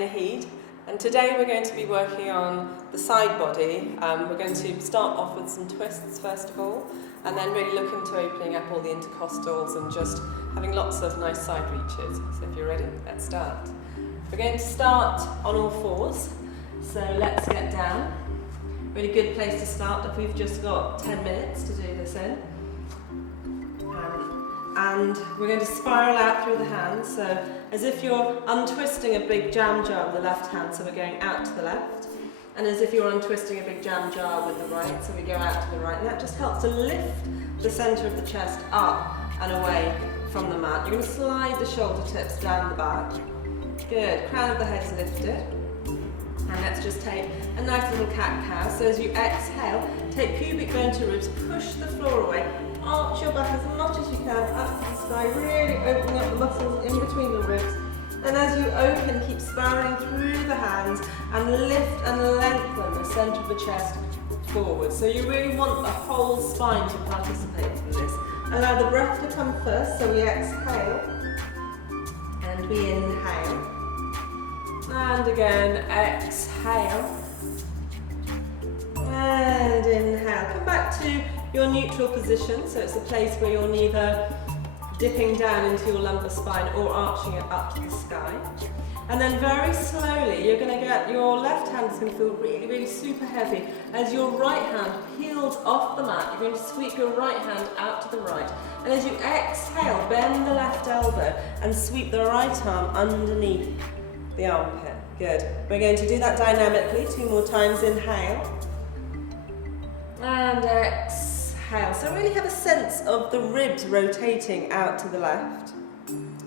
Nahid, and today we're going to be working on the side body. We're going to start off with some twists first of all, and then really look into opening up all the intercostals and just having lots of nice side reaches. So if you're ready, let's start. We're going to start on all fours, so let's get down. Really good place to start if we've just got 10 minutes to do this in. And we're going to spiral out through the hands, so as if you're untwisting a big jam jar with the left hand, so we're going out to the left, and as if you're untwisting a big jam jar with the right, so we go out to the right, and that just helps to lift the centre of the chest up and away from the mat. You're going to slide the shoulder tips down the back. Good, crown of the head's lifted. And let's just take a nice little cat-cow. So as you exhale, take pubic bone to ribs, push the floor away, arch your back as much as you can up to the sky, really opening up the muscles in between the ribs. And as you open, keep spiraling through the hands and lift and lengthen the centre of the chest forward. So you really want the whole spine to participate in this. Allow the breath to come first, so we exhale and we inhale. And again, exhale and inhale. Come back to your neutral position, so it's a place where you're neither dipping down into your lumbar spine or arching it up to the sky. And then very slowly, you're going to get your left hand is going to feel really, really super heavy. As your right hand peels off the mat, you're going to sweep your right hand out to the right. And as you exhale, bend the left elbow and sweep the right arm underneath the armpit. Good. We're going to do that dynamically 2 more times. Inhale and exhale. So really have a sense of the ribs rotating out to the left.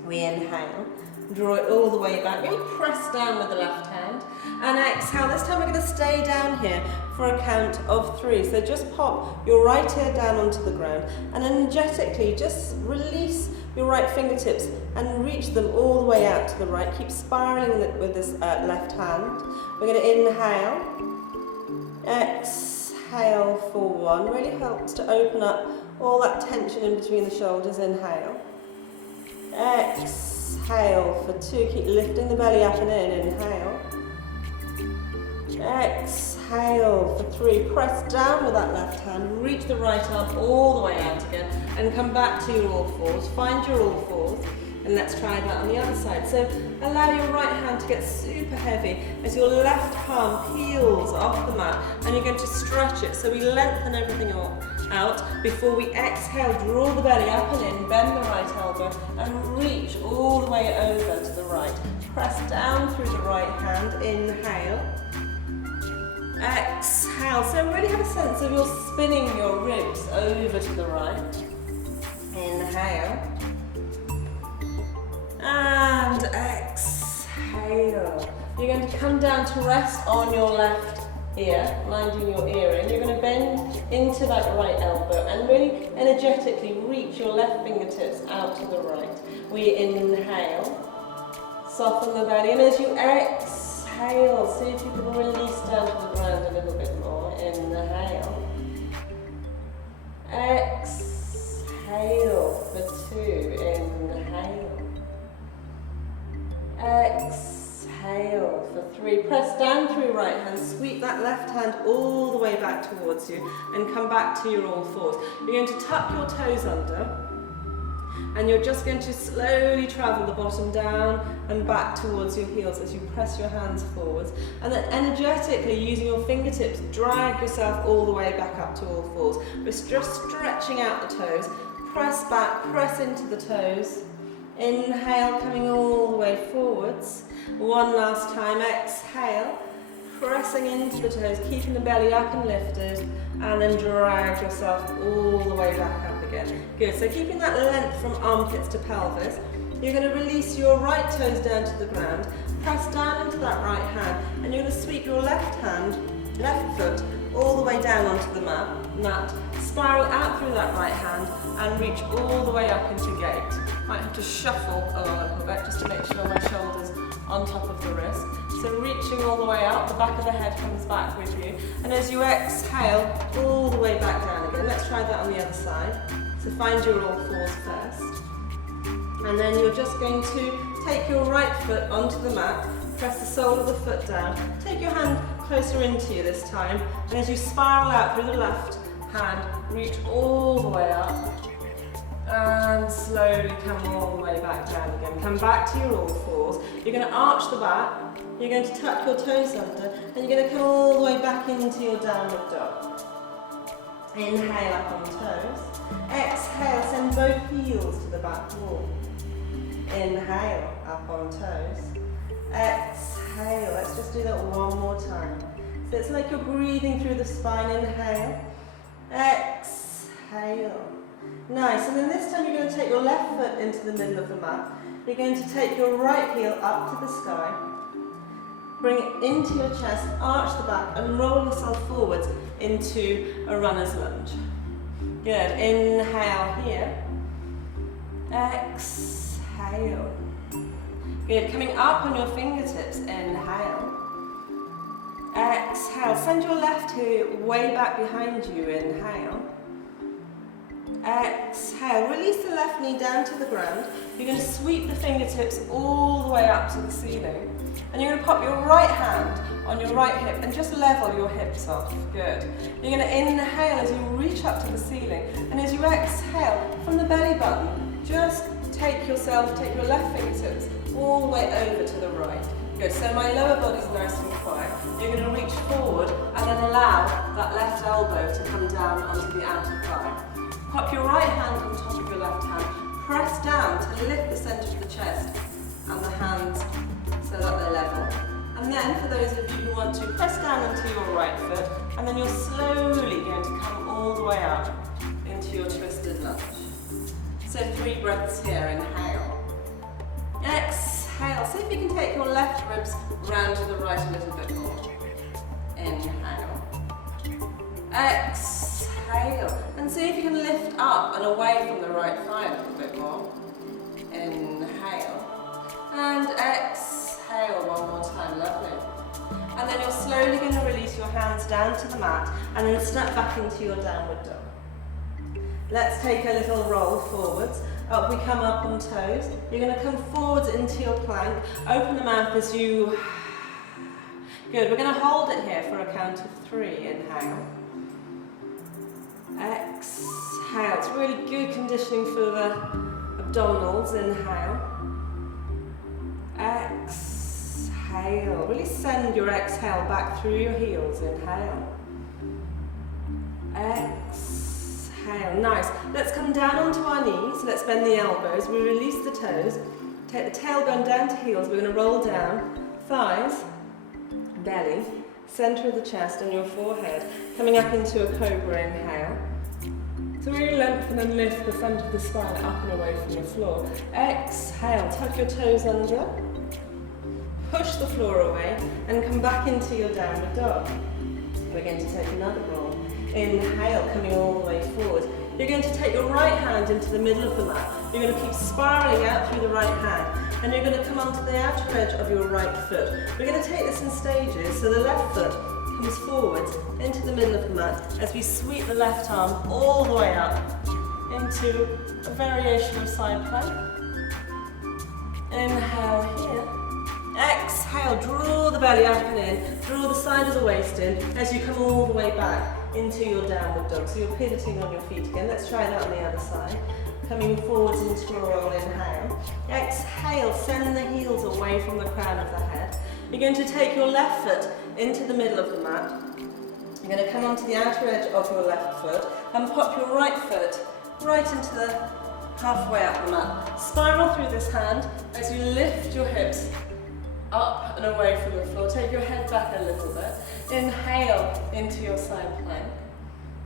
We inhale, draw it all the way back, really press down with the left hand, and exhale. This time we're going to stay down here for a count of 3. So just pop your right ear down onto the ground and energetically just release your right fingertips and reach them all the way out to the right. Keep spiraling with this left hand. We're going to inhale, exhale for 1. Really helps to open up all that tension in between the shoulders. Inhale, exhale for 2. Keep lifting the belly up and in. Inhale, exhale for 3. Press down with that left hand, reach the right arm all the way out again, and come back to your all fours. Find your all fours, and let's try that on the other side. So allow your right hand to get super heavy as your left palm peels off the mat, and you're going to stretch it. So we lengthen everything out before we exhale. Draw the belly up and in, bend the right elbow, and reach all the way over to the right. Press down through the right hand. Inhale. Exhale. So really have a sense of you're spinning your ribs over to the right. Inhale. And exhale. You're going to come down to rest on your left ear, minding your earring. You're going to bend into that right elbow and really energetically reach your left fingertips out to the right. We inhale. Soften the belly, and as you exhale, see if you can release down to the ground a little bit more. Inhale. Exhale for 2. Inhale. Exhale for 3. Press down through right hand. Sweep that left hand all the way back towards you and come back to your all fours. You're going to tuck your toes under, and you're just going to slowly travel the bottom down and back towards your heels as you press your hands forwards. And then energetically, using your fingertips, drag yourself all the way back up to all fours. We're just stretching out the toes. Press back, press into the toes. Inhale, coming all the way forwards. 1 last time. Exhale, pressing into the toes, keeping the belly up and lifted, and then drag yourself all the way back up again. Good, so keeping that length from armpits to pelvis. You're going to release your right toes down to the ground, press down into that right hand, and you're going to sweep your left foot, all the way down onto the mat, spiral out through that right hand, and reach all the way up into gate. Might have to shuffle along a little bit just to make sure my shoulder's on top of the wrist. So reaching all the way out, the back of the head comes back with you. And as you exhale, all the way back down again. Let's try that on the other side. So find your all fours first. And then you're just going to take your right foot onto the mat, press the sole of the foot down, take your hand closer into you this time, and as you spiral out through the left hand, reach all the way up, and slowly come all the way back down again. Come back to your all fours. You're going to arch the back, you're going to tuck your toes under, and you're going to come all the way back into your downward dog. Inhale up on toes. Exhale, send both heels to the back wall. Inhale, up on toes. Exhale, let's just do that one more time. So it's like you're breathing through the spine. Inhale. Exhale. Nice, and then this time you're going to take your left foot into the middle of the mat. You're going to take your right heel up to the sky. Bring it into your chest, arch the back, and roll yourself forwards into a runner's lunge. Good. Inhale here. Exhale. Good. Coming up on your fingertips. Inhale. Exhale. Send your left heel way back behind you. Inhale. Exhale. Release the left knee down to the ground. You're going to sweep the fingertips all the way up to the ceiling. And you're going to pop your right hand on your right hip and just level your hips off. Good. You're going to inhale as you reach up to the ceiling. And as you exhale from the belly button, just take your left fingertips all the way over to the right. Good. So my lower body's nice and quiet. You're going to reach forward and then allow that left elbow to come down onto the outer thigh. Pop your right hand on top of your left hand. Press down to lift the centre of the chest and the hands so that they're level. And then, for those of you who want to, press down into your right foot, and then you're slowly going to come all the way up into your twisted lunge. So 3 breaths here. Inhale. Exhale. See if you can take your left ribs round to the right a little bit more. Inhale. Exhale. And see if you can lift up and away from the right thigh a little bit more. Inhale. And exhale one more time, lovely. And then you're slowly going to release your hands down to the mat and then step back into your downward dog. Let's take a little roll forwards. Up we come up on toes. You're going to come forwards into your plank. Open the mouth as you... Good, we're going to hold it here for a count of 3. Inhale. Exhale. It's really good conditioning for the abdominals. Inhale. Exhale. Really send your exhale back through your heels. Inhale. Exhale. Nice. Let's come down onto our knees. Let's bend the elbows. We release the toes. Take the tailbone down to heels. We're going to roll down. Thighs, belly, center of the chest and your forehead. Coming up into a cobra. Inhale. So really lengthen and lift the front of the spine up and away from the floor. Exhale, tuck your toes under, push the floor away and come back into your downward dog. We're going to take another roll. Inhale, coming all the way forward. You're going to take your right hand into the middle of the mat. You're going to keep spiraling out through the right hand and you're going to come onto the outer edge of your right foot. We're going to take this in stages, so the left foot comes forwards into the middle of the mat as we sweep the left arm all the way up into a variation of side plank. Inhale here. Exhale, draw the belly up and in, draw the side of the waist in as you come all the way back into your downward dog. So you're pivoting on your feet again. Let's try that on the other side. Coming forwards into a roll. Inhale. Exhale, send the heels away from the crown of the head. You're going to take your left foot into the middle of the mat. You're going to come onto the outer edge of your left foot and pop your right foot right into the halfway up the mat. Spiral through this hand as you lift your hips up and away from the floor. Take your head back a little bit. Inhale into your side plank.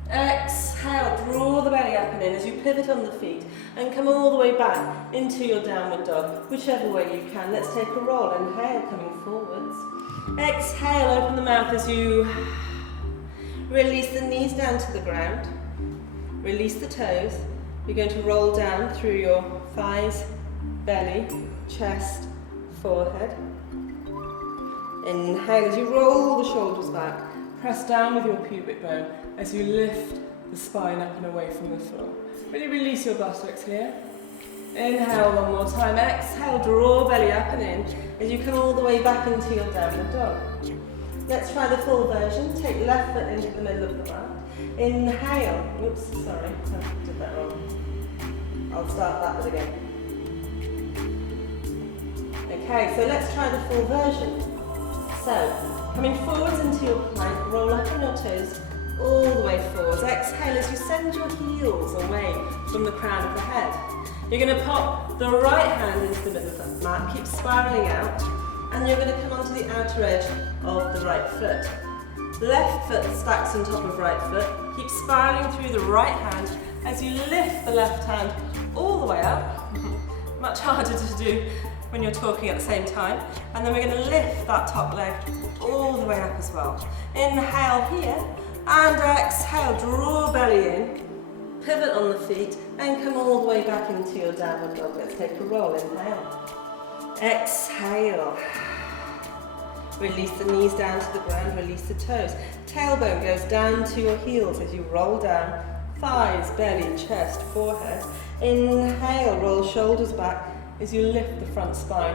Exhale, draw the belly up and in as you pivot on the feet and come all the way back into your downward dog, whichever way you can. Let's take a roll. Inhale, coming forwards. Exhale, open the mouth as you release the knees down to the ground. Release the toes. You're going to roll down through your thighs, belly, chest, forehead. Inhale as you roll the shoulders back. Press down with your pubic bone as you lift the spine up and away from the floor. Really release your buttocks here. Inhale one more time. Exhale, draw belly up and in as you come all the way back into your downward dog. Let's try the full version. Take left foot into the middle of the mat. Inhale. Oops, sorry, I did that wrong. I'll start that bit again. Okay, so let's try the full version. So, coming forwards into your plank, roll up on your toes, all the way forwards. Exhale as you send your heels away from the crown of the head. You're going to pop the right hand into the middle of the mat, keep spiraling out, and you're going to come onto the outer edge of the right foot. Left foot stacks on top of right foot, keep spiraling through the right hand as you lift the left hand all the way up. Much harder to do when you're talking at the same time. And then we're going to lift that top leg all the way up as well. Inhale here, and exhale, draw belly in, pivot on the feet, and come all the way back into your downward dog. Let's take a roll. Inhale. Exhale. Release the knees down to the ground, release the toes. Tailbone goes down to your heels as you roll down. Thighs, belly, chest, forehead. Inhale, roll shoulders back as you lift the front spine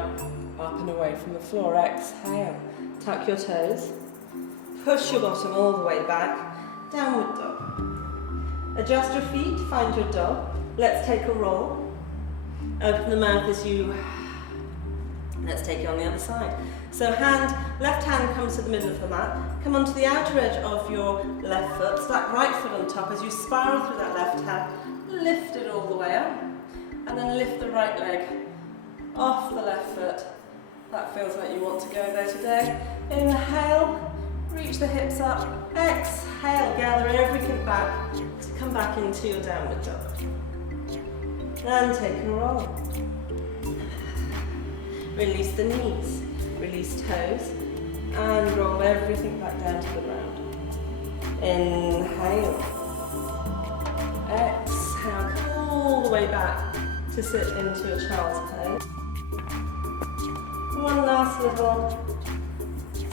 up and away from the floor. Exhale. Tuck your toes. Push your bottom all the way back. Downward dog. Adjust your feet, find your dog. Let's take a roll. Open the mouth as you... Let's take it on the other side. So left hand comes to the middle of the mat. Come onto the outer edge of your left foot. Stack right foot on top as you spiral through that left hand. Lift it all the way up. And then lift the right leg off the left foot. That feels like you want to go there today. Inhale, reach the hips up. Exhale, gather everything back to come back into your downward dog. And take a roll. Release the knees, release toes, and roll everything back down to the ground. Inhale. Exhale, come all the way back to sit into a child's pose. One last little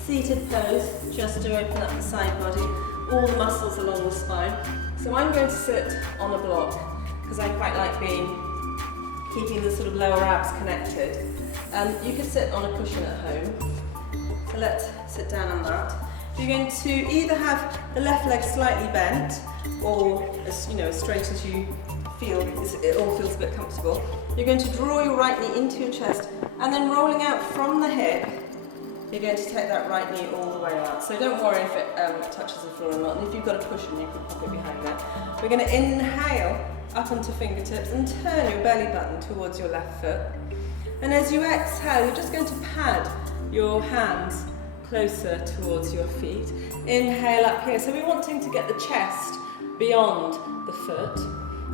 seated pose, just to open up the side body, all the muscles along the spine. So I'm going to sit on a block, because I quite like keeping the sort of lower abs connected. You could sit on a cushion at home. So let's sit down on that. You're going to either have the left leg slightly bent, or as straight as you feel, it all feels a bit comfortable. You're going to draw your right knee into your chest, and then rolling out from the hip, you're going to take that right knee all the way out. So don't worry if it touches the floor or not. And if you've got a cushion, you can pop it behind there. We're going to inhale up onto fingertips and turn your belly button towards your left foot. And as you exhale, you're just going to pad your hands closer towards your feet. Inhale up here. So we're wanting to get the chest beyond the foot.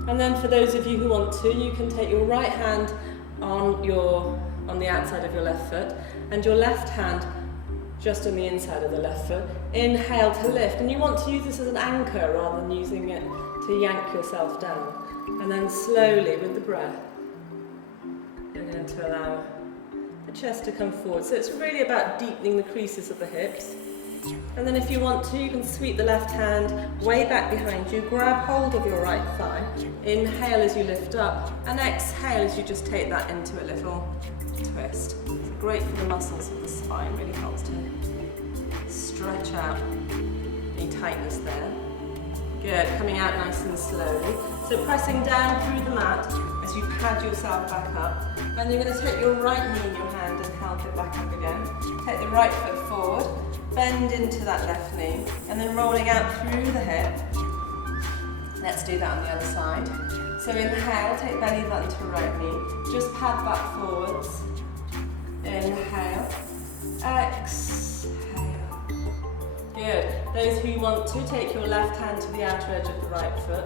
And then for those of you who want to, you can take your right hand on the outside of your left foot and your left hand just on the inside of the left foot. Inhale to lift. And you want to use this as an anchor rather than using it to yank yourself down. And then slowly with the breath, you're going to allow the chest to come forward. So it's really about deepening the creases of the hips. And then if you want to, you can sweep the left hand way back behind you, grab hold of your right thigh, inhale as you lift up, and exhale as you just take that into a little twist. It's great for the muscles of the spine, really helps to stretch out any tightness there. Good, coming out nice and slowly. So pressing down through the mat as you pad yourself back up. And you're going to take your right knee in your hand and help it back up again. Take the right foot forward, bend into that left knee, and then rolling out through the hip. Let's do that on the other side. So inhale, take belly button to right knee. Just pad back forwards. Inhale. Exhale. Good. Those who want to, take your left hand to the outer edge of the right foot,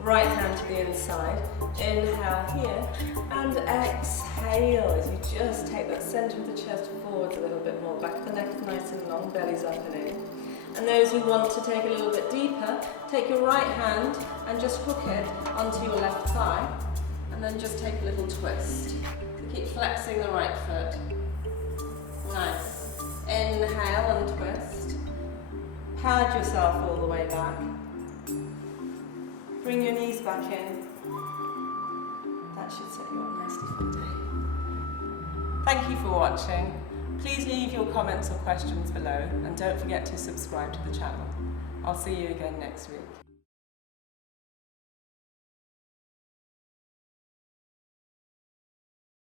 right hand to the inside. Inhale here, and exhale as you just take that centre of the chest forwards a little bit more. Back of the neck is nice and long, belly's up and in. And those who want to take a little bit deeper, take your right hand and just hook it onto your left thigh, and then just take a little twist. So keep flexing the right foot. Nice. Inhale and twist. Pad yourself all the way back. Bring your knees back in. That should set you up nice. rest of the day. Thank you for watching. Please leave your comments or questions below and don't forget to subscribe to the channel. I'll see you again next week.